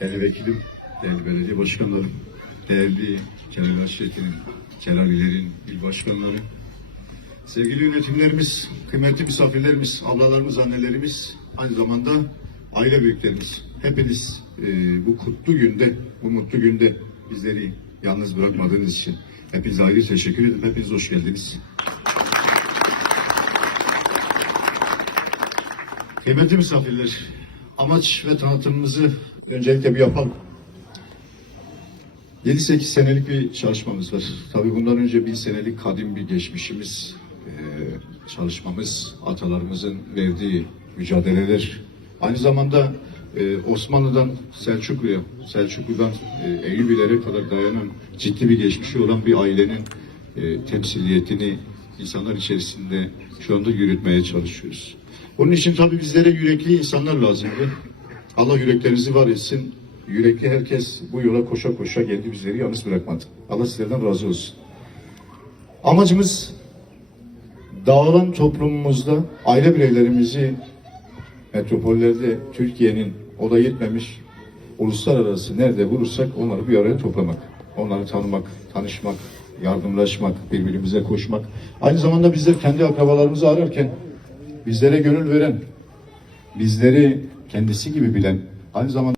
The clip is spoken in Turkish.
değerli vekilim, değerli belediye başkanlarım, değerli Celal Aşiret'in, Celalilerin il başkanları, sevgili yönetimlerimiz, kıymetli misafirlerimiz, ablalarımız, annelerimiz, aynı zamanda aile büyüklerimiz. Hepiniz e, bu kutlu günde, bu mutlu günde bizleri yalnız bırakmadığınız için hepinize ayrı teşekkür ederim. Hepiniz hoş geldiniz. Kıymetli misafirler, amaç ve tanıtımımızı öncelikle bir yapalım. 7-8 senelik bir çalışmamız var. Tabii bundan önce bir senelik kadim bir geçmişimiz, çalışmamız, atalarımızın verdiği mücadeleler. Aynı zamanda Osmanlı'dan Selçuklu'ya, Selçuklu'dan Eyyubilere kadar dayanan ciddi bir geçmişi olan bir ailenin temsiliyetini insanlar içerisinde şu anda yürütmeye çalışıyoruz. Bunun için tabii bizlere yürekli insanlar lazımdı. Allah yüreklerinizi var etsin. Yürekli herkes bu yola koşa koşa geldi bizleri yalnız bırakmadı. Allah sizlerden razı olsun. Amacımız dağılan toplumumuzda aile bireylerimizi metropollerde Türkiye'nin o da yetmemiş uluslararası nerede bulursak onları bir araya toplamak. Onları tanımak, tanışmak, yardımlaşmak, birbirimize koşmak. Aynı zamanda bizler kendi akrabalarımızı ararken bizlere gönül veren, bizleri kendisi gibi bilen, aynı zamanda